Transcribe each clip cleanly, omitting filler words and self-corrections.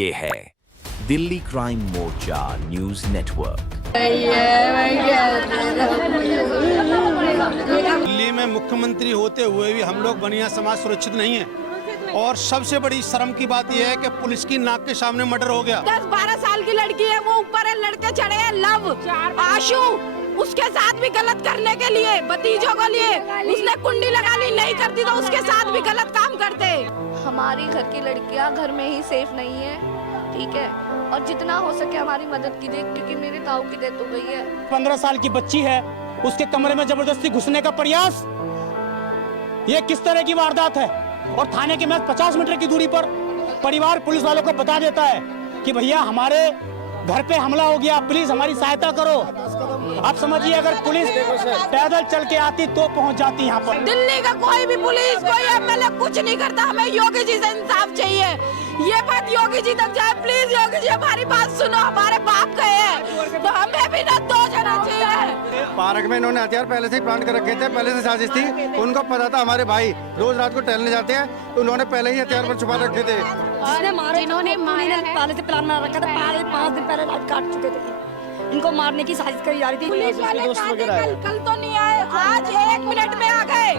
ये है दिल्ली क्राइम मोर्चा news network. Delhi में मुख्यमंत्री होते हुए भी हम लोग बनिया समाज सुरक्षित नहीं है। और सबसे बड़ी शर्म की बात यह है कि पुलिस की नाक के सामने मर्डर हो गया। 10-12 साल की लड़की है, वो ऊपर है, लड़के चढ़े हैं, लव आशु उसके साथ भी गलत करने के लिए, भतीजों को लिए उसने कुंडी लगा ली, नहीं करती तो उसके साथ भी गलत काम करते। हमारी घर की लड़कियां घर में ही सेफ नहीं है, ठीक है, और जितना हो सके हमारी मदद कीजिए क्योंकि मेरे ताऊ की डेथ हो गई है। 15 साल की बच्ची है, उसके कमरे में जबरदस्ती घुसने का प्रयास, ये किस तरह की वारदात है। और थाने के महज 50 मीटर की दूरी पर परिवार पुलिस वालों को बता देता है कि भैया हमारे घर पे हमला हो गया, प्लीज हमारी सहायता करो। आप समझिए अगर पुलिस पैदल चल के आती तो पहुंच जाती यहाँ पर। दिल्ली का कोई भी पुलिस, कोई एमएलए कुछ नहीं करता। हमें योगी जी से इंसाफ चाहिए, ये बात योगी जी तक जाए प्लीज। योगी जी हमारी बात सुनो, हमारे बाप गए हैं तो हमें भी ना 2 जना चाहिए। पार्क में इन्होंने हथियार पहले से प्लान कर रखे थे, पहले से साजिश थी। उनको पता था हमारे भाई रोज रात को टहलने जाते हैं, उन्होंने पहले ही हथियार पर छुपा रखे थे। जिन्होंने पहले से प्लान बना रखा था, 5 दिन पहले लाइट काट चुके थे। इनको मारने की साजिश करी जा रही थी। पुलिस वाले कल तो नहीं आए, आज 1 मिनट में आ गए,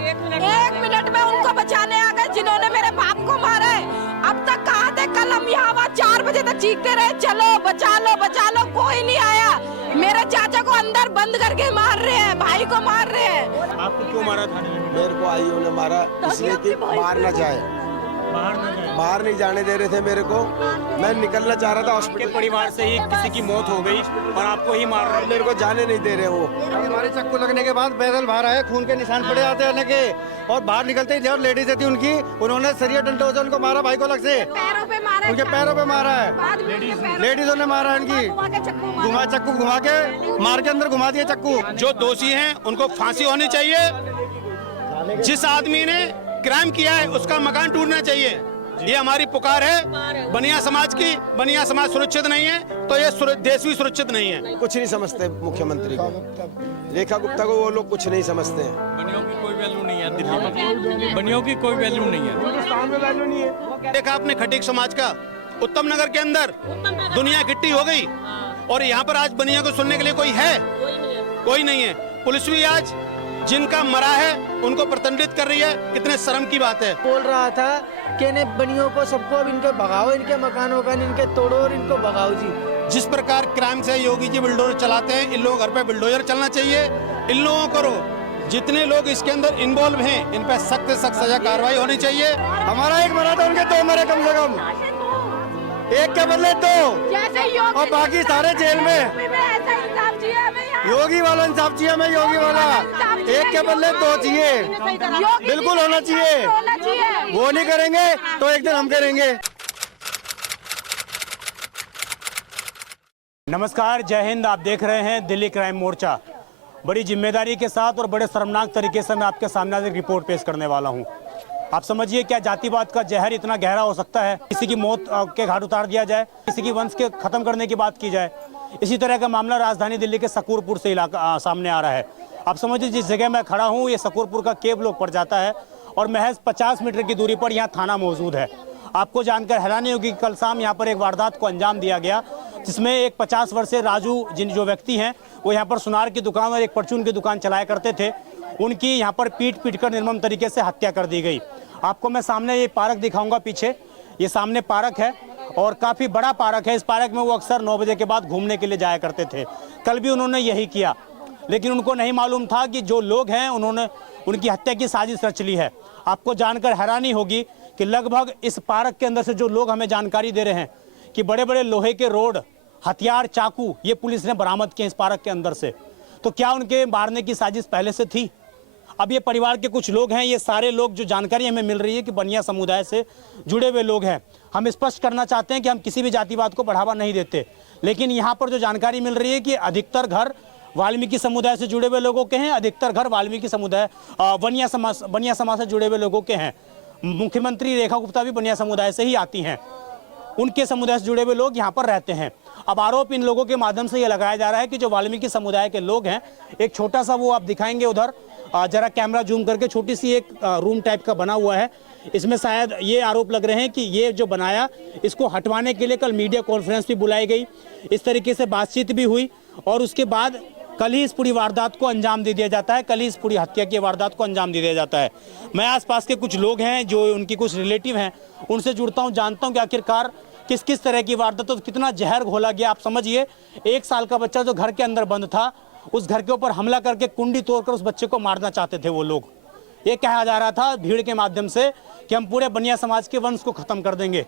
1 मिनट में उनको बचाने आ गए जिन्होंने मेरे बाप को मारा है। अब तक कहाँ थे? कल हम यहाँ 4 बजे तक चीखते रहे, चलो बचा लो बचा लो, कोई नहीं आया। मेरे चाचा को अंदर बंद करके मार रहे हैं, भाई को मार रहे हैं। आपको क्यों मारा था? मेरे को आईओ ने मारा इसलिए कि बाहर न जाए, बाहर नहीं जाने दे रहे थे मेरे को। मैं निकलना चाह रहा था हॉस्पिटल। परिवार से ही किसी की मौत हो गई और आपको ही मार रहे, मेरे को जाने नहीं दे रहे वो। हमारे चक्कू लगने के बाद पैदल बाहर आए, खून के निशान पड़े आते हैं लगे, और बाहर निकलते ही जो लेडीज थी उनकी, उन्होंने सरिया डंडों से उनको मारा, भाई को लग से पैरों पे मारा, उनके पैरों पे मारा है। लेडीजों ने मारा इनकी, चक्कू घुमा के मार के अंदर घुमा दिए चक्कू। जो दोषी हैं उनको फांसी होनी चाहिए। जिस आदमी ने क्राइम किया है उसका मकान टूटना चाहिए। ये हमारी पुकार है बनिया समाज की। बनिया समाज सुरक्षित नहीं है तो ये देश भी सुरक्षित नहीं है। कुछ नहीं समझते मुख्यमंत्री को, रेखा गुप्ता को वो लोग कुछ नहीं समझते हैं। बनियों की कोई वैल्यू नहीं है दिल्ली में, बनियों की कोई वैल्यू नहीं है। देखा आपने खटीक समाज का उत्तम नगर के अंदर दुनिया इकट्ठी हो गई और यहाँ पर आज बनिया को सुनने के लिए कोई है? कोई नहीं है। पुलिस भी आज जिनका मरा है उनको प्रतिबंधित कर रही है। कितने शर्म की बात है। बोल रहा था कि ने बनियों को सबको इनके भगाओ, इनके मकान इनके तोड़ो और इनको भगाओ जी। जिस प्रकार क्राइम से योगी जी बुलडोजर चलाते हैं, इन लोगों घर पे बुलडोजर चलना चाहिए। इन लोगों को जितने लोग इसके अंदर इन्वॉल्व हैं इन पे सख्त से सख्त सजा कार्रवाई होनी चाहिए। हमारा एक मरा था, उनके 2 मरे कम से कम, एक के बदले 2 और बाकी सारे जेल में। योगी वाला इंसाफ चाहिए हमें, योगी वाला। एक के बदले 2 चाहिए, बिल्कुल होना चाहिए। वो नहीं करेंगे तो एक दिन हम करेंगे। नमस्कार, जय हिंद। आप देख रहे हैं दिल्ली क्राइम मोर्चा। बड़ी जिम्मेदारी के साथ और बड़े शर्मनाक तरीके से मैं आपके सामने आज एक रिपोर्ट पेश करने वाला हूं। आप समझिए क्या जातिवाद का जहर इतना गहरा हो सकता है? किसी की मौत के घाट उतार दिया जाए, किसी की वंश के खत्म करने की बात की जाए। इसी तरह का मामला राजधानी दिल्ली के सकूरपुर से इलाका सामने आ रहा है। आप समझिए जिस जगह मैं खड़ा हूँ ये सकूरपुर का केब ब्लॉक पड़ जाता है और महज 50 मीटर की दूरी पर यहाँ थाना मौजूद है। आपको जानकर हैरानी होगी कि कल शाम यहाँ पर एक वारदात को अंजाम दिया गया जिसमें एक 50 वर्षीय राजू जो व्यक्ति हैं वो यहाँ पर सुनार की दुकान और एक परचून की दुकान चलाया करते थे। उनकी यहाँ पर पीट कर निर्मम तरीके से हत्या कर दी गई। आपको मैं सामने ये पार्क दिखाऊंगा, पीछे ये सामने पार्क है और काफ़ी बड़ा पार्क है। इस पार्क में वो अक्सर 9 बजे के बाद घूमने के लिए जाया करते थे। कल भी उन्होंने यही किया, लेकिन उनको नहीं मालूम था कि जो लोग हैं उन्होंने उनकी हत्या की साजिश रच ली है। आपको जानकर हैरानी होगी कि लगभग इस पार्क के अंदर से जो लोग हमें जानकारी दे रहे हैं कि बड़े बड़े लोहे के रोड, हथियार, चाकू ये पुलिस ने बरामद किए इस पार्क के अंदर से। तो क्या उनके मारने की साजिश पहले से थी? अब ये परिवार के कुछ लोग हैं, ये सारे लोग जो जानकारी हमें मिल रही है कि बनिया समुदाय से जुड़े हुए लोग हैं। हम स्पष्ट करना चाहते हैं कि हम किसी भी जातिवाद को बढ़ावा नहीं देते, लेकिन यहाँ पर जो जानकारी मिल रही है कि अधिकतर घर वाल्मीकि समुदाय से जुड़े हुए लोगों के हैं, अधिकतर घर वाल्मीकि समुदाय बनिया समाज से जुड़े हुए लोगों के हैं। मुख्यमंत्री रेखा गुप्ता भी बनिया समुदाय से ही आती हैं, उनके समुदाय से जुड़े हुए लोग यहाँ पर रहते हैं। अब आरोप इन लोगों के माध्यम से ये लगाया जा रहा है कि जो वाल्मीकि समुदाय के लोग हैं, एक छोटा सा वो आप दिखाएंगे उधर जरा कैमरा जूम करके, छोटी सी एक रूम टाइप का बना हुआ है। इसमें शायद ये आरोप लग रहे हैं कि ये जो बनाया इसको हटवाने के लिए कल मीडिया कॉन्फ्रेंस भी बुलाई गई, इस तरीके से बातचीत भी हुई और उसके बाद कल ही इस पूरी वारदात को अंजाम दे दिया जाता है, कल ही इस पूरी हत्या की वारदात को अंजाम दे दिया जाता है। मैं आसपास के कुछ लोग हैं जो उनकी कुछ रिलेटिव हैं, उनसे जुड़ता हूं, जानता हूं कि आखिरकार किस किस तरह की वारदात तो कितना जहर घोला गया। आप समझिए 1 साल का बच्चा जो घर के अंदर बंद था, उस घर के ऊपर हमला करके कुंडी तोड़कर उस बच्चे को मारना चाहते थे वो लोग। ये कहा जा रहा था भीड़ के माध्यम से कि हम पूरे बनिया समाज के वंश को खत्म कर देंगे।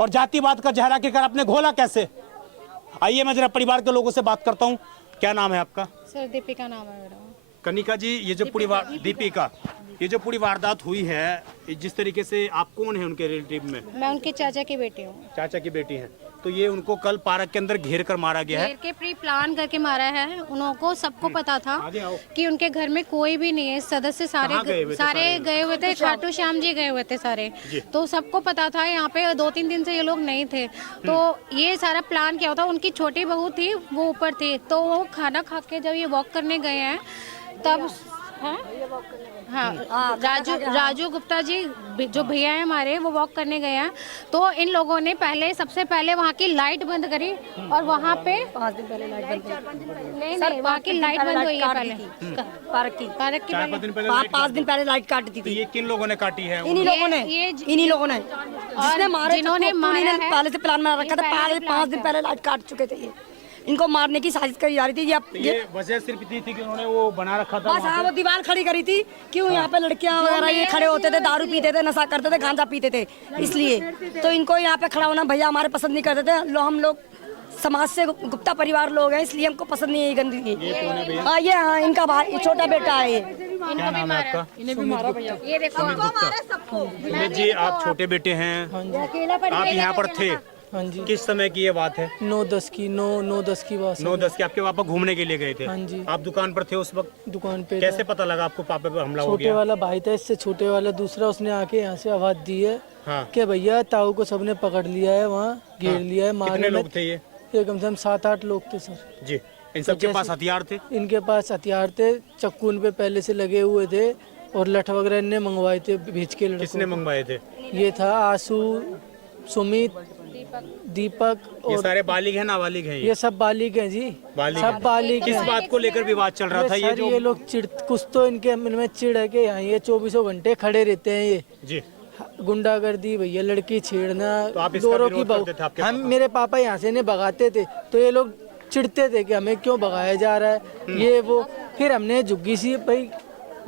और जातिवाद का जहर आखिरकार आपने घोला कैसे? आइए मैं जरा परिवार के लोगों से बात करता हूँ। क्या नाम है आपका? सर दीपिका नाम है मेरा। कनिका जी, ये जो पूरी दीपिका, ये जो पूरी वारदात हुई है, जिस तरीके से आप कौन है उनके रिलेटिव में? मैं उनके चाचा की बेटी हूँ। चाचा की बेटी हैं। तो ये उनको कल पार्क के अंदर घेर कर मारा गया है? घेर के प्री प्लान करके मारा है। उनको सबको पता था कि उनके घर में कोई भी नहीं है, सदस्य सारे गए हुए थे, खाटू श्याम जी गए हुए थे सारे, तो सबको पता था। यहाँ पे 2-3 दिन से ये लोग नहीं थे, तो ये सारा प्लान क्या होता। उनकी छोटी बहू थी, वो ऊपर थी, तो वो खाना खा के जब ये वॉक करने गए हैं तब हाँ राजू गुप्ता जी जो भैया है हमारे, वो वॉक करने गए हैं, तो इन लोगों ने सबसे पहले वहाँ की लाइट बंद करी और वहाँ पे 5 दिन पहले लाइट बंद नहीं वहाँ की लाइट बंद हुई है पहले पार्क की 5 दिन पहले लाइट काट दी थी। ये किन लोगों ने काटी है? इन्हीं लोगों ने जिसने मारे, जिन्होंने पहले से प्लान बना रखा था। 5 दिन पहले लाइट काट चुके थे। ये इनको मारने की साजिश करी जा रही थी। ये वजह सिर्फ इतनी थी कि उन्होंने वो बना रखा था, बस हाँ, वो दीवार खड़ी करी थी। क्यों यहाँ पे लड़कियाँ वगैरह ये खड़े होते थे, दारू पीते थे, नशा करते थे, गांजा पीते थे, इसलिए तो इनको यहाँ पे खड़ा होना भैया हमारे पसंद नहीं करते थे। हम लोग समाज से गुप्ता परिवार लोग हैं, इसलिए हमको पसंद नहीं है गंदगी। हाँ ये हाँ इनका भाई छोटा बेटा है। ये क्या नाम है आपका? इन्हें भी मारा भैया। ये देखो सुमित जी, आप छोटे बेटे हैं, आप यहाँ पर थे? हाँ जी। किस समय की ये बात है? 9-10 की बात। 9-10 की। आपके पापा घूमने के लिए गए थे? हाँ जी। आप दुकान पर थे उस वक्त? दुकान पे कैसे पता लगा आपको पापा पे हमला हो गया? छोटे वाला भाई था, इससे छोटे वाला दूसरा, उसने आके यहाँ से आवाज दी है कि भैया ताऊ को सबने पकड़ लिया है, वहाँ घेर लिया है। कितने लोग थे ये? कम से कम 7-8 लोग थे सर जी। इन सबके पास हथियार थे? इनके पास हथियार थे, चक्कू उन पे पहले से लगे हुए थे और लठ वगैरह इनने मंगवाए थे भेज के। किसने मंगवाए थे? ये था आशु, सुमित, दीपक। ये सारे बालिग हैं नाबालिग हैं? ये सब बालिग हैं जी, सब बालिग। किस बात को लेकर विवाद चल रहा था? ये लोग कुछ तो इनके मन में चिढ़ है कि यहाँ ये 24 घंटे खड़े रहते हैं ये जी। गुंडागर्दी भैया, लड़की छेड़ना, तो आप इसका दोनों की विरोध करते थे आपके हम मेरे पापा यहाँ से इन्हें भगाते थे, तो ये लोग चिढ़ते थे कि हमें क्यों भगाया जा रहा है ये वो। फिर हमने झुग्गी सी भाई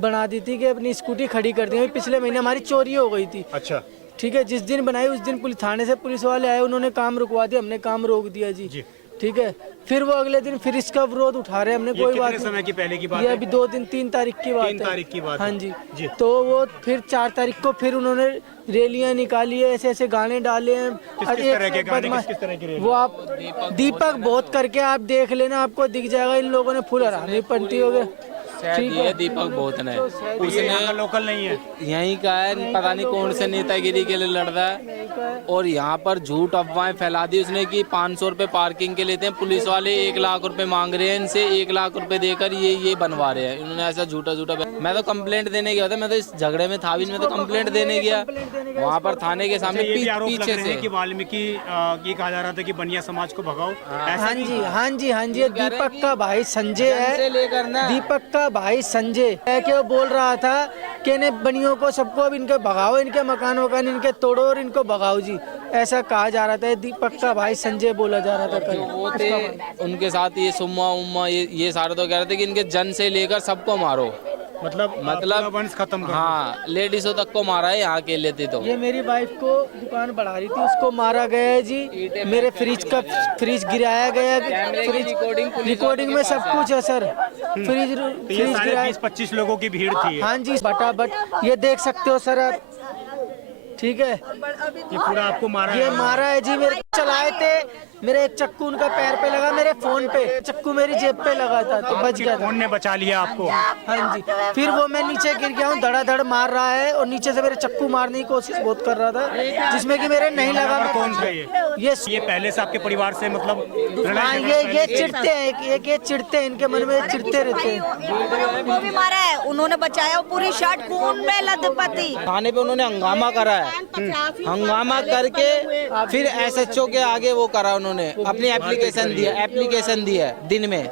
बना दी थी कि अपनी स्कूटी खड़ी कर दी। पिछले महीने हमारी चोरी हो गई थी। अच्छा ठीक है, जिस दिन बनाई उस दिन पुलिस थाने से पुलिस वाले आए, उन्होंने काम रुकवा दिया, हमने काम रोक दिया जी। ठीक है, फिर वो अगले दिन फिर इसका विरोध उठा रहे हमने। कोई बात नहीं, समय की पहले की बात ये अभी 3 तारीख की बात है। 3 तारीख की बात। हाँ जी। तो वो फिर 4 तारीख को फिर उन्होंने रैलियां निकाली है, ऐसे गाने डाले हैं। वो आप दीपक बहुत करके आप देख लेना, आपको दिख जाएगा। इन लोगों ने फुल हरानी पट्टी हो गए। ये दीपक बहुत है, उसने लोकल नहीं है, यहीं का है, पता नहीं कौन से नेतागिरी के लिए लड़ रहा है। और यहाँ पर झूठ अफवाहें फैला दी उसने कि 500 रुपए पार्किंग के लेते हैं पुलिस वाले, 1 लाख रुपए मांग रहे हैं इनसे, 1 लाख रुपए देकर ये बनवा रहे हैं। इन्होंने ऐसा झूठा मैं तो कंप्लेंट देने गया था, मैं तो इस झगड़े में था भी, मैं तो कंप्लेंट देने गया वहाँ पर थाने के सामने पीछे से कि वाल्मीकि ये कहा जा रहा था कि बनिया समाज को भगाओ। हाँ जी। दीपक का भाई संजय है, दीपक का भाई संजय है कि वो बोल रहा था कि इन्हें बनियों को सबको अब इनके भगाओ, इनके मकान वकान इनके तोड़ो और इनको भगाओ जी, ऐसा कहा जा रहा था। दीपक का भाई संजय बोला जा रहा था कल। वो थे उनके साथ ये सुम्मा उम्मा ये सारे तो कह रहे थे कि इनके जन से लेकर सबको मारो, मतलब वंश खत्म करो। हाँ, लेडीजों तक को मारा है यहाँ के लेते। तो ये मेरी वाइफ को दुकान बढ़ा रही थी, उसको मारा गया है जी। मेरे फ्रिज गिराया गया, रिकॉर्डिंग में सब कुछ है सर। फ्रिज गिराया। 20-25 लोगों की भीड़ थी। हाँ जी, बट ये देख सकते हो सर आप। ठीक है, ये पूरा आपको मारा ये मारा है जी। मेरे चलाए थे मेरे एक चक्कू उनका पैर पे लगा, मेरे फोन पे चक्कू मेरी जेब पे लगा था तो बच गया था। फोन ने बचा लिया आपको? हाँ जी। फिर वो मैं नीचे गिर गया हूँ, धड़ाधड़ मार रहा है और नीचे से मेरे चक्कू मारने की कोशिश बहुत कर रहा था, जिसमें कि मेरे नहीं लगा। कौन थे ये पहले से आपके परिवार से मतलब? हाँ, ये चिढ़ते हैं, एक ये चिढ़ते हैं, इनके मन में चिढ़ते रहते हैं। वो भी मारा है, उन्होंने बचाया, पूरी शर्ट खून में लथपथी। थाने पे उन्होंने हंगामा करा है, हंगामा करके फिर एसएचओ के आगे वो करा, उन्होंने अपनी एप्लीकेशन दी है दिन में।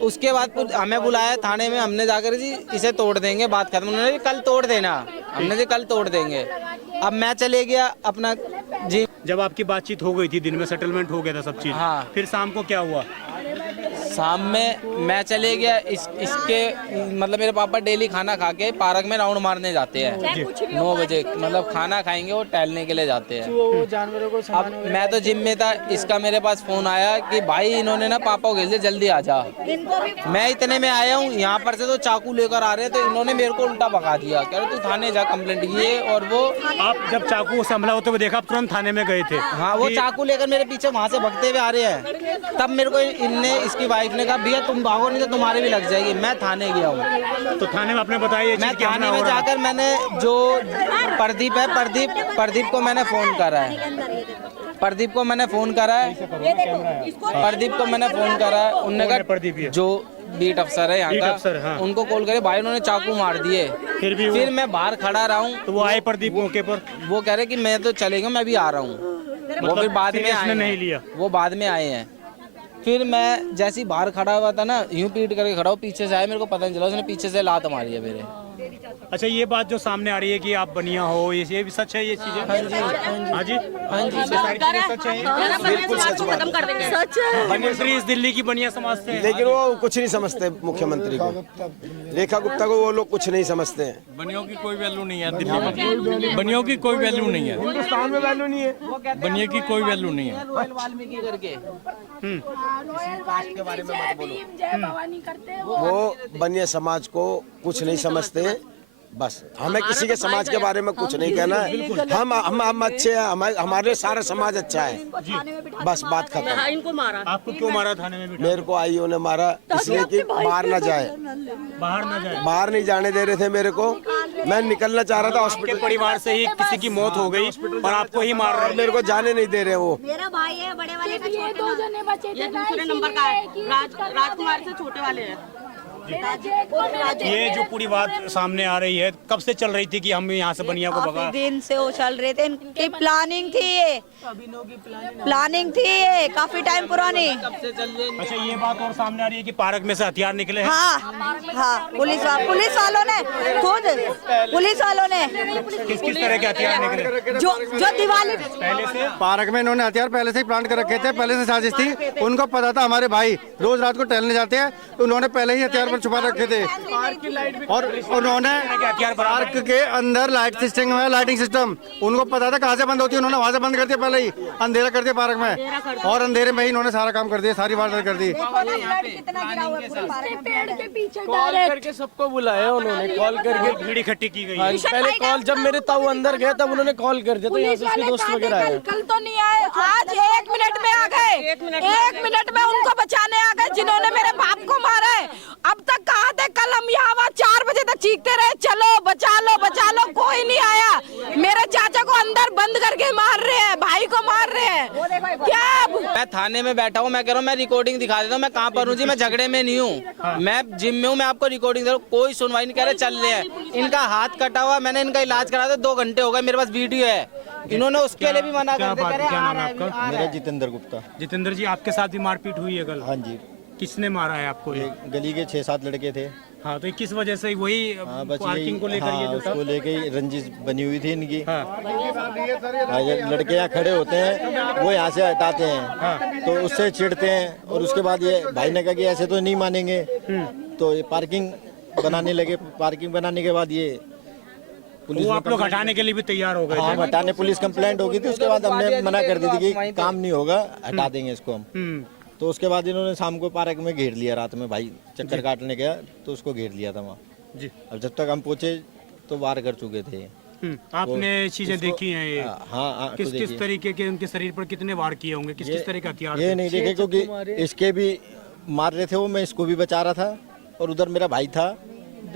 उसके बाद हमें बुलाया थाने में, हमने जाकर जी इसे तोड़ देंगे, बात खत्म। उन्होंने कल तोड़ देना, हमने जी कल तोड़ देंगे। अब मैं चले गया अपना जी। जब आपकी बातचीत हो गई थी दिन में, सेटलमेंट हो गया था सब चीज, हाँ। फिर शाम को क्या हुआ? शाम में मैं चले गया, इसके मतलब मेरे पापा डेली खाना खा के पार्क में राउंड मारने जाते हैं 9 बजे, मतलब खाना खाएंगे और टहलने के लिए जाते हैं। वो जानवरों को अब मैं तो जिम में था, इसका मेरे पास फोन आया कि भाई इन्होंने ना पापा को घेर लिया, जल्दी आ जा। मैं इतने में आया हूँ, यहाँ पर से तो चाकू लेकर आ रहे हैं, तो इन्होंने मेरे को उल्टा भगा दिया, कह रहे तू थाने जा कंप्लेंट ये और वो। आप जब चाकू से हमला होते हुए देखा, आप तुरंत थाने में गए थे? हाँ, वो चाकू लेकर मेरे पीछे वहाँ से भगते हुए आ रहे हैं। तब मेरे को इनने, इसकी वाइफ ने कहा भैया तुम भागो नहीं तो तुम्हारे भी लग जाएगी। मैं थाने गया हूँ। तो थाने में आपने बताया? मैं थाने में जाकर मैंने जो प्रदीप है, प्रदीप को मैंने फोन करा है, प्रदीप को मैंने फोन करा है, उनने कहा जो बीट अफसर है यहाँ का, हाँ। उनको कॉल करे, भाई उन्होंने चाकू मार दिए। फिर मैं बाहर खड़ा रहा हूँ, तो वो आए प्रदीप मौके पर, वो कह रहे कि मैं तो चलेगा, मैं भी आ रहा हूँ। वो फिर बाद में आए, नहीं लिया, वो बाद में आए हैं। फिर मैं जैसे ही बाहर खड़ा हुआ था ना, यूं पीट करके खड़ा हूँ, पीछे से आया, मेरे को पता नहीं चला, उसने पीछे से लात मारी है मेरे। अच्छा, ये बात जो सामने आ रही है कि आप बनिया हो, ये भी सच है? ये चीजें? हाँ जी, हाँ जी, सारी चीजें सच है? बिल्कुल सच बात है। सच है। मुख्यमंत्री इस दिल्ली की बनिया समझते हैं, लेकिन वो कुछ नहीं समझते मुख्यमंत्री को, रेखा गुप्ता को वो लोग कुछ नहीं समझते हैं। बनियों की कोई वैल्यू नहीं है दिल्ली में, बनियों की कोई वैल्यू नहीं है, हिंदुस्तान में वैल्यू नहीं है, बनिए की कोई वैल्यू नहीं है। वाल्मीकि करके के बारे में मत बोलो। वो बनिया समाज को कुछ नहीं समझते। बस हमें किसी के समाज के बारे में कुछ नहीं कहना है। हम अच्छे हैं, हमारे सारा समाज अच्छा है, बस बात खत्म। इनको मारा। आपको क्यों मारा थाने में? मेरे को आईओ ने मारा इसलिए कि बाहर न जाए, बाहर नहीं जाने दे रहे थे मेरे को। मैं निकलना चाह रहा था हॉस्पिटल, परिवार से ही किसी की मौत हो गई और आपको ही मार रहे, मेरे को जाने नहीं दे रहे वो। मेरा भाई है, बड़े वाले का, ये 2 जने बचे थे, दूसरे नंबर का है, राजकुमार से छोटे वाले हैं। ये जो पूरी बात सामने आ रही है, कब से चल रही थी कि हम यहाँ से बनिया को भगा? दिन से वो चल रहे थे, इनकी प्लानिंग थी, ये प्लानिंग थी, ये काफी टाइम पुरानी। अच्छा, ये बात और सामने आ रही है कि पार्क में से हथियार निकले हैं? हाँ, पुलिस वालों ने खुद, पुलिस वालों ने किस तरह के हथियार निकले? जो दिवाली पहले से पार्क में इन्होंने हथियार पहले से ही प्लांट कर रखे थे, पहले से साजिश थी। उनको पता था हमारे भाई रोज रात को टहलने जाते हैं, तो उन्होंने पहले ही हथियार छुपा रखे थे। और उन्होंने पार्क के अंदर लाइटिंग सिस्टम, उनको पता था कहाँ से बंद होती है, उन्होंने वहाँ से बंद कर दिया, पहले ही अंधेरा कर दिया पार्क में, और अंधेरे में ही इन्होंने सारा काम कर दिया, सारी वारदात कर दी। कॉल करके सबको बुलाया उन्होंने, कॉल करके भीड़ इकट्ठी की गई। पहले कॉल, जब मेरे ताऊ अंदर गया तब उन्होंने कॉल कर दिया, तो यहाँ से उसके दोस्त वगैरह आए। कल तो नहीं आए, आज 1 मिनट में आ गए, 1 मिनट में उनको बचाने आ गए जिन्होंने मेरे बाप को मारा है। अब तक कहाँ थे? कल हम यहाँ 4 बजे तक चीखते रहे, चलो बचा लो बचा लो, कोई नहीं आया। मेरे चाचा को अंदर बंद करके मार रहे हैं, भाई को मार रहे हैं। क्या मैं थाने में बैठा हूँ, मैं कह रहा हूँ मैं रिकॉर्डिंग दिखा देता हूँ, मैं कहाँ पर हूँ जी, मैं झगड़े में नहीं हूँ, मैं जिम में हूँ, मैं आपको रिकॉर्डिंग दे रहा हूँ। कोई सुनवाई नहीं, कह रहे चल रहे हैं। इनका हाथ कटा हुआ, मैंने इनका इलाज करा था, 2 घंटे हो गए, मेरे पास वीडियो है। इन्होंने उसके लिए भी मना कर दिया। क्या नाम है आपका? मेरा जितेंद्र गुप्ता। जितेंद्र जी, आपके साथ भी मारपीट हुई है कल? हाँ जी। किसने मारा है आपको? ये गली के 6-7 लड़के थे। हाँ, तो किस वजह से? वही पार्किंग को लेकर? हाँ, उसको लेके रंजिश बनी हुई थी इनकी। लड़के यहाँ खड़े होते हैं, वो यहाँ से हटाते हैं, तो उससे चिढ़ते हैं, और उसके बाद ये भाई ने कहा कि ऐसे तो नहीं मानेंगे, तो ये पार्किंग बनाने लगे। पार्किंग बनाने के बाद ये पुलिस, आप लोग हटाने के लिए भी तैयार हो गए? हाँ, हटाने पुलिस कंप्लेंट हो गई थी, उसके बाद हमने मना कर दी थी कि काम नहीं होगा, हटा देंगे इसको हम। तो उसके बाद इन्होंने शाम को पार्क में घेर लिया, रात में भाई चक्कर काटने गया तो उसको घेर लिया था वहाँ जी। अब जब तक हम पहुँचे तो वार कर चुके थे। आपने चीजें देखी हैं ये? हाँ किस किस तरीके के उनके शरीर पर कितने वार किए होंगे, किस किस तरह के हथियार ये थे? नहीं देखे क्योंकि इसके भी मार रहे थे वो, मैं इसको भी बचा रहा था और उधर मेरा भाई था,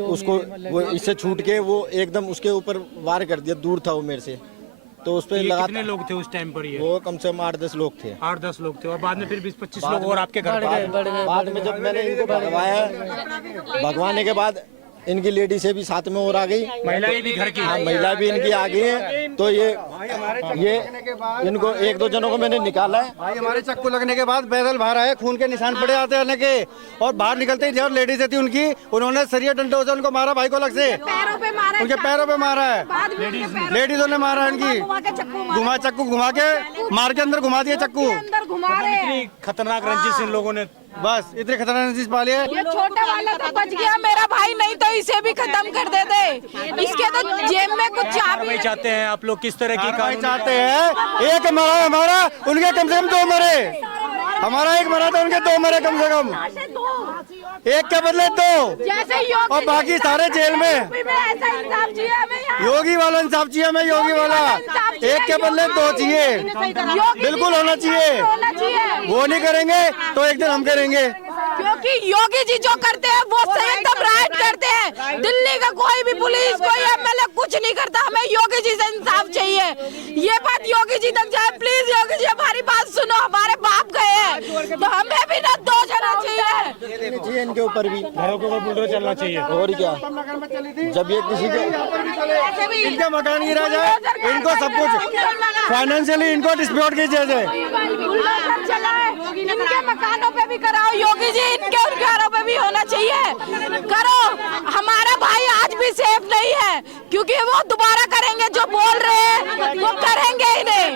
उसको वो इससे छूट के वो एकदम उसके ऊपर वार कर दिया, दूर था वो मेरे से, तो उस पे लगा। कितने लोग थे उस टाइम पर? ये वो कम से कम 8-10 लोग थे। 8-10 लोग थे और बाद में फिर 20-25 लोग और आपके घर बाद में जब मैंने इनको भगवाया, भगवाने के बाद इनकी लेडी से भी साथ में और आ गई, महिलाएं भी घर की, महिला भी इनकी आ गई है। तो ये इनको 1-2 जनों को मैंने निकाला है। भाई हमारे चक्कू लगने के बाद पैदल बाहर आए, खून के निशान पड़े आते आने के, और बाहर निकलते ही जो लेडीज थी उनकी, उन्होंने सरिया डंडों से उनको मारा, भाई को लग से पैरों पे मारा, उनके पैरों पे मारा है, लेडीजों ने मारा इनकी, चक्कू घुमा के मार के अंदर घुमा दिया चक्कू। अंदर घुमा रहे हैं। खतरनाक रंजिश इन लोगों ने, बस इतने खतरनाक रंजिश पाली है। ये छोटे वाला तो बच गया, मेरा भाई नहीं तो इसे भी खत्म कर देते। इसके तो जेब में कुछ चाबी चाहते हैं आप लोग, किस तरह की कार्रवाई चाहते हैं? एक मरा हमारा, उनके कम से कम 2 मरे, हमारा 1 मरा था, उनके 2 मरे कम से कम, 1 के बदले 2, जैसे और बाकी सारे जेल में। ऐसा इंसाफ चाहिए हमें, योगी वाला इंसाफ चाहिए हमें, योगी वाला 1 के बदले 2 चाहिए, बिल्कुल होना चाहिए। वो नहीं करेंगे तो एक दिन हम करेंगे, क्योंकि योगी जी जो करते हैं वो एकदम राइट करते हैं। दिल्ली का कोई भी पुलिस, कोई एमएलए कुछ नहीं करता। हमें योगी जी से इंसाफ चाहिए, ये बात योगी जी तक जाए प्लीज। योगी जी हमारी बात सुनो, हमारे बाप गए हैं तो हमें भी ना 2 जना चाहिए। इनके ऊपर भी घरों के ऊपर बुलडोजर चलना चाहिए। और क्या, जब ये किसी के इनका मकान गिरा जाए, इनको सब कुछ फाइनेंशियली इनको डिस्प्यूट कीजिए जाए, इनके मकानों पे भी कराओ योगी जी, इनके उन घरों पे भी होना चाहिए। करो, हमारा भाई आज भी सेफ नहीं है, क्योंकि वो दोबारा करेंगे जो बोल रहे हैं, वो करेंगे ही नहीं।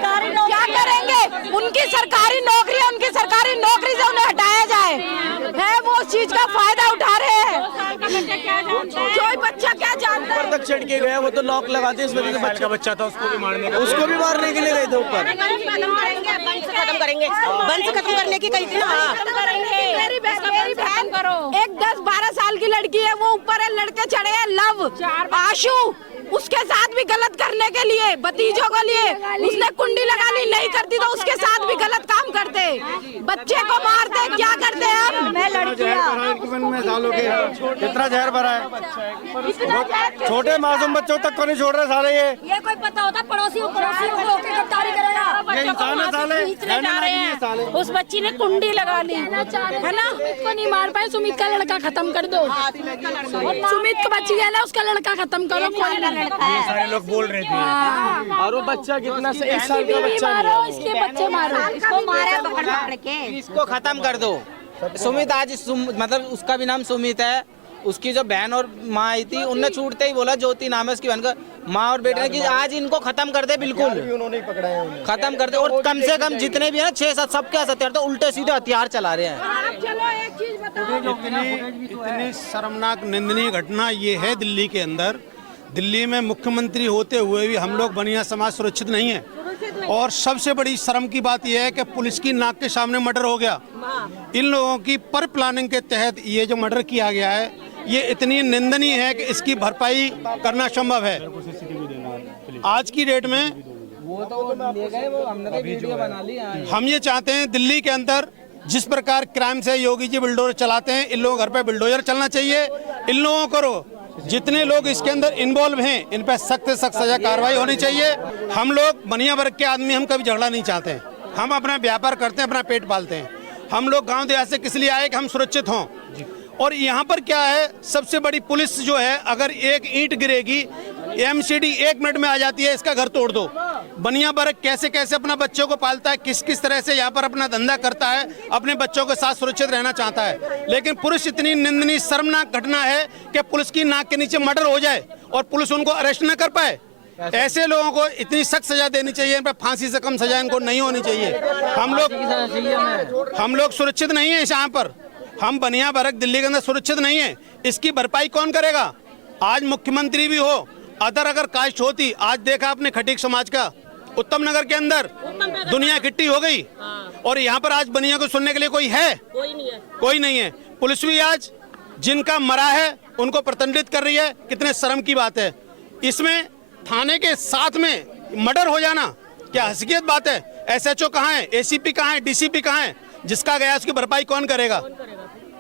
क्या करेंगे? उनकी सरकारी नौकरी है, उनकी सरकारी नौकरी से उन्हें हटाया जाए, है वो उस चीज का फायदा उठा रहे हैं। कोई बच्चा क्या जानता है? तक चढ़ के गया, वो तो लॉक लगाते, इस वजह से बच्चे का बच्चा था, उसको भी मारने का, उसको भी मारने के लिए गए थे ऊपर। खत्म करेंगे, बंद खत्म करने की कही थी ना। मेरी बहन करो, एक 10-12 साल की लड़की है, वो ऊपर है, लड़के चढ़े हैं, लव आशु, उसके साथ भी गलत करने के लिए, भतीजों के लिए उसने कुंडी लगा ली, नहीं करती तो उसके साथ भी गलत काम करते, बच्चे को मारते, क्या करते हैं हम? मैं सालों के कितना जहर भरा है, छोटे मासूम बच्चों तक को नहीं छोड़ रहे सारे। ये कोई पता होता पड़ोसियों को गिरफ्तारी करेगा। ये इंसान है साले, उस बच्ची ने कुंडी लगा ली है ना, सुमित को नहीं मार पाए, सुमित का लड़का खत्म कर दो, सुमित का बच्ची है ना, उसका लड़का खत्म करो। ये सारे लोग बोल रहे थे। और वो बच्चा कितना 1 साल का बच्चा मारो, इसके बच्चे मारो, इसको मारे पकड़ के, इसको खत्म कर दो। सुमित आज मतलब उसका भी नाम सुमित है, उसकी जो बहन और माँ आई थी, उनने छूटते ही बोला, ज्योति नाम है उसकी बहन का, माँ और बेटे ने कि आज इनको खत्म कर दे, बिल्कुल उन्होंने पकड़ा है, खत्म कर दे। और कम से कम जितने भी है ना 6-7 सबके हथियार तो उल्टे सीधे हथियार चला रहे हैं। चलो एक चीज बताओ, इतनी शर्मनाक निंदनीय घटना ये है दिल्ली के अंदर। दिल्ली में मुख्यमंत्री होते हुए भी हम लोग बनिया समाज सुरक्षित नहीं है, और सबसे बड़ी शर्म की बात यह है कि पुलिस की नाक के सामने मर्डर हो गया। इन लोगों की पर प्लानिंग के तहत ये जो मर्डर किया गया है, ये इतनी निंदनीय है कि इसकी भरपाई करना संभव है। आज की डेट में वो तो ले गए, वो हमने तो वीडियो बना ली। हम ये चाहते हैं दिल्ली के अंदर जिस प्रकार क्राइम से योगी जी बुलडोजर चलाते हैं, इन लोगों घर पे बुलडोजर चलना चाहिए। इन लोगों को, जितने लोग इसके अंदर इन्वॉल्व हैं, इन पे सख्त से सख्त सजा कार्रवाई होनी चाहिए। हम लोग बनिया वर्ग के आदमी, हम कभी झगड़ा नहीं चाहते हैं, हम अपना व्यापार करते हैं, अपना पेट पालते हैं। हम लोग गांव देहात से किस लिए आए कि हम सुरक्षित हों। और यहाँ पर क्या है, सबसे बड़ी पुलिस जो है, अगर एक ईंट गिरेगी, एमसीडी 1 मिनट में आ जाती है, इसका घर तोड़ दो। बनिया वर्ग कैसे कैसे अपना बच्चों को पालता है, किस किस तरह से यहाँ पर अपना धंधा करता है, अपने बच्चों के साथ सुरक्षित रहना चाहता है। लेकिन पुलिस, इतनी निंदनीय शर्मनाक घटना है कि पुलिस की नाक के नीचे मर्डर हो जाए और पुलिस उनको अरेस्ट न कर पाए। ऐसे लोगों को इतनी सख्त सजा देनी चाहिए, इन पर फांसी से कम सजा इनको नहीं होनी चाहिए। हम लोग सुरक्षित नहीं है यहाँ पर, हम बनिया वर्ग दिल्ली के अंदर सुरक्षित नहीं है। इसकी भरपाई कौन करेगा? आज मुख्यमंत्री भी हो, अगर कास्ट होती, आज देखा आपने खटीक समाज का उत्तम नगर के अंदर दुनिया इकट्ठी हो गई, और यहाँ पर आज बनिया को सुनने के लिए कोई है? कोई नहीं है। पुलिस भी आज जिनका मरा है उनको प्रतिबंधित कर रही है, कितने शर्म की बात है। इसमें थाने के साथ में मर्डर हो जाना क्या हसीयत बात है? SHO कहाँ है, ACP कहाँ है, DCP कहाँ है? जिसका गया उसकी भरपाई कौन करेगा?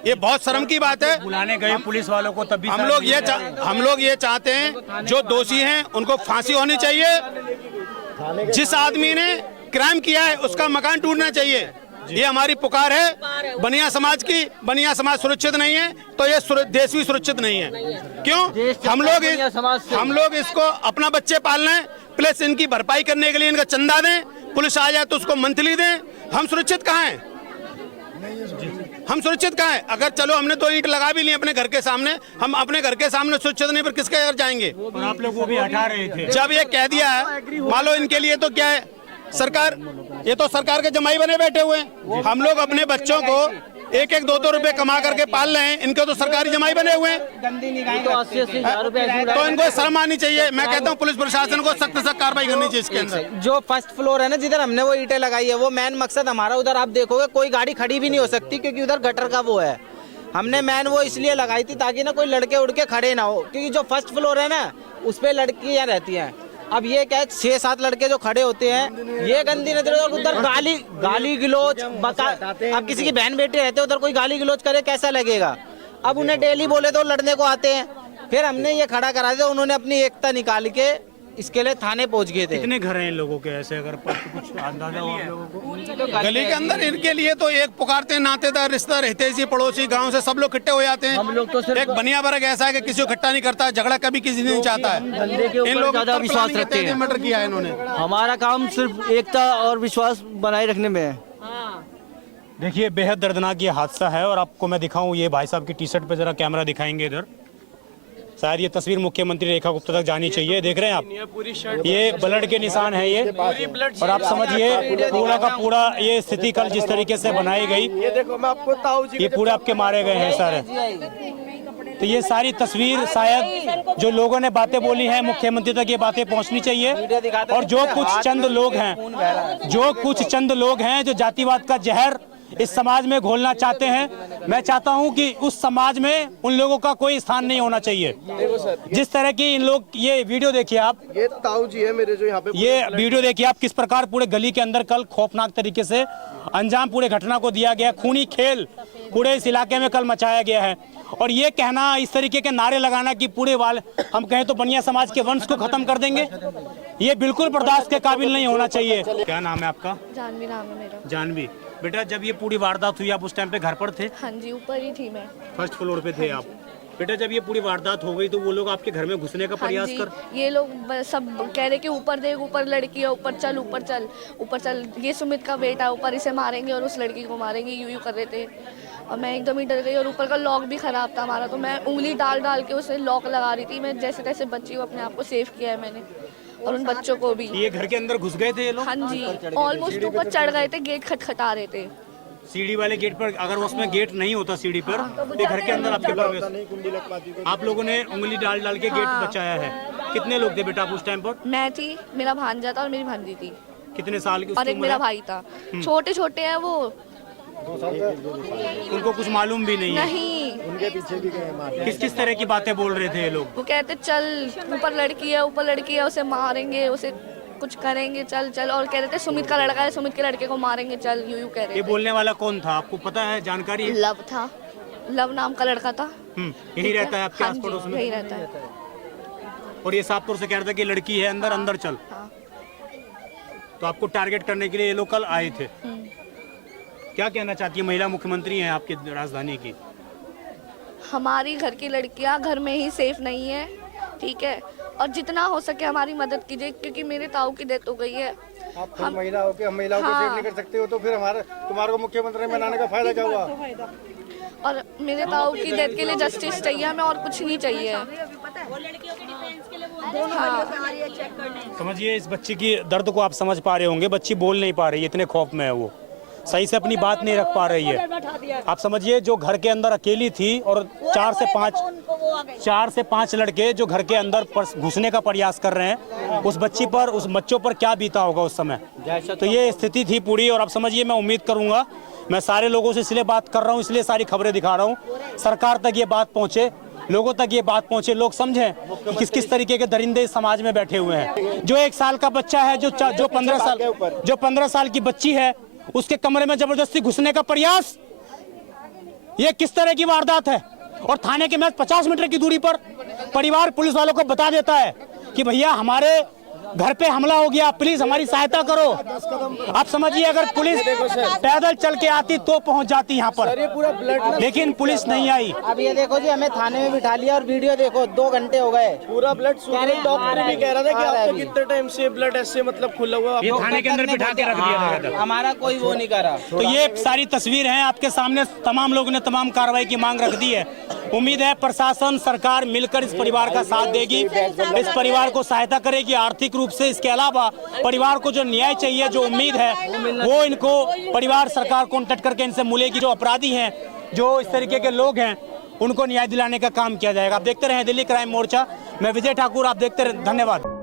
ये बहुत शर्म की बात है। बुलाने गए पुलिस वालों को तभी हम लोग ये चाहते हैं जो दोषी हैं उनको फांसी होनी चाहिए। जिस आदमी ने क्राइम किया है उसका मकान टूटना चाहिए। ये हमारी पुकार है बनिया समाज की। बनिया समाज सुरक्षित नहीं है तो ये देश भी सुरक्षित नहीं है। क्यों? हम लोग इसको अपना बच्चे पालना है, प्लस इनकी भरपाई करने के लिए इनका चंदा दें। पुलिस आ जाए तो उसको मंथली दें। हम सुरक्षित कहाँ हैं? हम सुरक्षित कहाँ हैं? अगर चलो हमने 2 ईंट लगा भी ली अपने घर के सामने, हम अपने घर के सामने सुरक्षित नहीं, पर किसके घर जाएंगे? और आप लोग वो भी हटा रहे थे। जब ये कह दिया है, मान लो इनके लिए तो क्या है, सरकार, ये तो सरकार के जमाई बने बैठे हुए हैं। हम लोग अपने बच्चों को 1-1, 2-2 रुपए कमा करके पाल रहे हैं, इनके तो सरकारी जमाई बने हुए हैं। तो इनको शर्म आनी चाहिए। मैं कहता हूँ पुलिस प्रशासन को सख्त से कार्रवाई करनी चाहिए इसके अंदर। जो फर्स्ट फ्लोर है ना, जिधर हमने वो ईंटें लगाई है, वो मेन मकसद हमारा, उधर आप देखोगे कोई गाड़ी खड़ी भी नहीं हो सकती क्योंकि उधर गटर का वो है। हमने मेन वो इसलिए लगाई थी ताकि ना कोई लड़के उड़ के खड़े ना हो, क्योंकि जो फर्स्ट फ्लोर है ना उस पे लड़कियां रहती हैं। अब ये क्या है, 6-7 लड़के जो खड़े होते हैं, ये गंदी नजर, और उधर गाली गिलोच बता। अब किसी की बहन बेटे रहते उधर कोई गाली गिलोच करे कैसा लगेगा? अब उन्हें डेली बोले तो लड़ने को आते हैं। फिर हमने ये खड़ा करा दिया, उन्होंने अपनी एकता निकाल के इसके लिए थाने पहुंच गए थे। कितने घर हैं इन लोगों के ऐसे, अगर कुछ अंदाजा हो आप लोगों को? गली के अंदर इनके लिए तो एक पुकारते हैं नातेदार, रिश्तेदार, हितैषी, पड़ोसी, गांव से सब लोग इकट्ठे हो जाते हैं। हम लोग तो एक बनिया वर्ग ऐसा है कि किसी को इकट्ठा नहीं करता, झगड़ा कभी किसी नहीं चाहता है। इन लोग ज्यादा विश्वास रखते हैं। मर्डर किया है इन्होंने। हमारा काम सिर्फ एकता और विश्वास बनाए रखने में है। देखिए बेहद दर्दनाक ये हादसा है और आपको मैं दिखाऊं, ये भाई साहब की टी-शर्ट पे जरा कैमरा दिखाएंगे इधर। शायद ये तस्वीर मुख्यमंत्री रेखा गुप्ता तक जानी चाहिए। देख रहे हैं आप, ये ब्लड के निशान है ये, और आप समझिए पूरा का पूरा ये स्थिति कल जिस तरीके से बनाई गई, ये देखो मैं आपको ये पूरे आपके मारे गए हैं सारे। तो ये सारी तस्वीर शायद जो लोगों ने बातें बोली हैं मुख्यमंत्री तक ये बातें पहुंचनी चाहिए। और जो कुछ चंद लोग हैं जो जातिवाद का जहर इस समाज में घोलना चाहते हैं, मैं चाहता हूं कि उस समाज में उन लोगों का कोई स्थान नहीं होना चाहिए। जिस तरह की इन लोग, ये वीडियो देखिए आप, ये ताऊ जी है मेरे जो यहाँ पे, ये वीडियो देखिए आप किस प्रकार पूरे गली के अंदर कल खौफनाक तरीके से अंजाम पूरे घटना को दिया गया। खूनी खेल पूरे इस इलाके में कल मचाया गया है। और ये कहना, इस तरीके के नारे लगाना कि पूरे हम कहें तो बनिया समाज के वंश को खत्म कर देंगे, ये बिल्कुल बर्दाश्त के काबिल नहीं होना चाहिए। क्या नाम है आपका? जानवी नाम है मेरा। जानवी, बेटा जब ये पूरी वारदात हुई आप उस टाइम पे घर पर थे? हाँ जी, ऊपर ही थी मैं। फर्स्ट फ्लोर पे थे आप? बेटा जब ये पूरी वारदात हो गई तो वो लोग आपके घर में घुसने का प्रयास ये लोग सब कह रहे कि ऊपर देख, ऊपर लड़की है, ऊपर चल, ऊपर चल, ऊपर चल, ये सुमित का बेटा, ऊपर इसे मारेंगे और उस लड़की को मारेंगे, यूं कर रहे थे। और मैं एकदम ही डर गई, और ऊपर का लॉक भी खराब था हमारा, तो मैं उंगली डाल के उसे लॉक लगा रही थी। मैं जैसे तैसे बच्ची को, अपने आप को सेव किया है मैंने, और उन बच्चों को भी। ये घर के अंदर घुस गए थे ये लोग? हाँ जी, ऑलमोस्ट ऊपर चढ़ गए थे, गेट खटखटा रहे थे। सीढ़ी वाले गेट पर, अगर उसमें गेट नहीं होता सीढ़ी पर तो घर के अंदर आपके प्रवेश, आप लोगों ने उंगली डाल के गेट बचाया है। कितने लोग थे बेटा आप उस टाइम पर? मैं थी, मेरा भांजा था और मेरी भांजी थी। कितने साल की? और एक मेरा भाई था। छोटे छोटे हैं वो, उनको कुछ मालूम भी नहीं है। नहीं, उनके पीछे भी गए। किस तरह की बातें बोल रहे थे ये लोग? वो कहते चल, ऊपर लड़की है, उसे मारेंगे, उसे कुछ करेंगे, चल चल, और कह रहे थे सुमित का लड़का है, सुमित के लड़के को मारेंगे, चल, यूं कह रहे थे। ये बोलने वाला कौन था आपको पता है, जानकारी है? लव था, लव नाम का लड़का था। यही रहता है आपके आस पड़ोस में? यही रहता है। और ये साफ तौर से कह रहा था कि लड़की है अंदर चल। तो आपको टारगेट करने के लिए ये लोग कल आए थे। क्या कहना चाहती है, महिला मुख्यमंत्री हैं आपकी राजधानी की? हमारी घर की लड़कियां घर में ही सेफ नहीं है, ठीक है, और जितना हो सके हमारी मदद कीजिए, क्योंकि मेरे ताऊ की डेथ हो गई है। आप हम महिला हो के हम महिलाओं को सेफ नहीं कर सकते हो, तो फिर तुम्हारे को मुख्यमंत्री बनाने का फायदा क्या हुआ? और मेरे ताऊ की डेथ के लिए जस्टिस चाहिए हमें, और कुछ नहीं चाहिए। समझिए इस बच्ची की दर्द को आप समझ पा रहे होंगे। बच्ची बोल नहीं पा रही, इतने खौफ में है वो, सही से अपनी बात नहीं रख पा रही है। आप समझिए जो घर के अंदर अकेली थी और 4 से 5 लड़के जो घर के अंदर घुसने का प्रयास कर रहे हैं, उस बच्ची पर, उस बच्चों पर क्या बीता होगा उस समय। तो ये स्थिति थी पूरी। और आप समझिए, मैं उम्मीद करूंगा, मैं सारे लोगों से इसलिए बात कर रहा हूँ, इसलिए सारी खबरें दिखा रहा हूँ, सरकार तक ये बात पहुँचे लोगों तक ये बात पहुंचे, लोग समझें कि किस किस तरीके के दरिंदे इस समाज में बैठे हुए हैं। जो 1 साल का बच्चा है, जो 15 साल की बच्ची है, उसके कमरे में जबरदस्ती घुसने का प्रयास, ये किस तरह की वारदात है। और थाने के महज 50 मीटर की दूरी पर परिवार पुलिस वालों को बता देता है कि भैया हमारे घर पे हमला हो गया, प्लीज हमारी सहायता करो। आप समझिए अगर पुलिस पैदल चल के आती तो पहुंच जाती यहाँ पर, लेकिन पुलिस नहीं आई। अब ये देखो जी, हमें थाने में बिठा लिया और वीडियो देखो, 2 घंटे हो गए, पूरा ब्लड। डॉक्टर भी कह रहा था कि आपको कितने टाइम से ब्लड ऐसे मतलब खुला हुआ, ये थाने के अंदर बिठा के रख दिया था। हमारा कोई वो नहीं करा। तो ये सारी तस्वीर हैं आपके सामने, तमाम लोगों ने तमाम कार्रवाई की मांग रख दी है। उम्मीद है प्रशासन, सरकार मिलकर इस परिवार का साथ देगी, इस परिवार को सहायता करेगी आर्थिक रूप से। इसके अलावा परिवार को जो न्याय चाहिए, जो उम्मीद है, वो इनको परिवार सरकार कॉन्टेक्ट करके इनसे मिलेगी। जो अपराधी हैं, जो इस तरीके के लोग हैं, उनको न्याय दिलाने का काम किया जाएगा। आप देखते रहें दिल्ली क्राइम मोर्चा। मैं विजय ठाकुर, आप देखते रहें। धन्यवाद।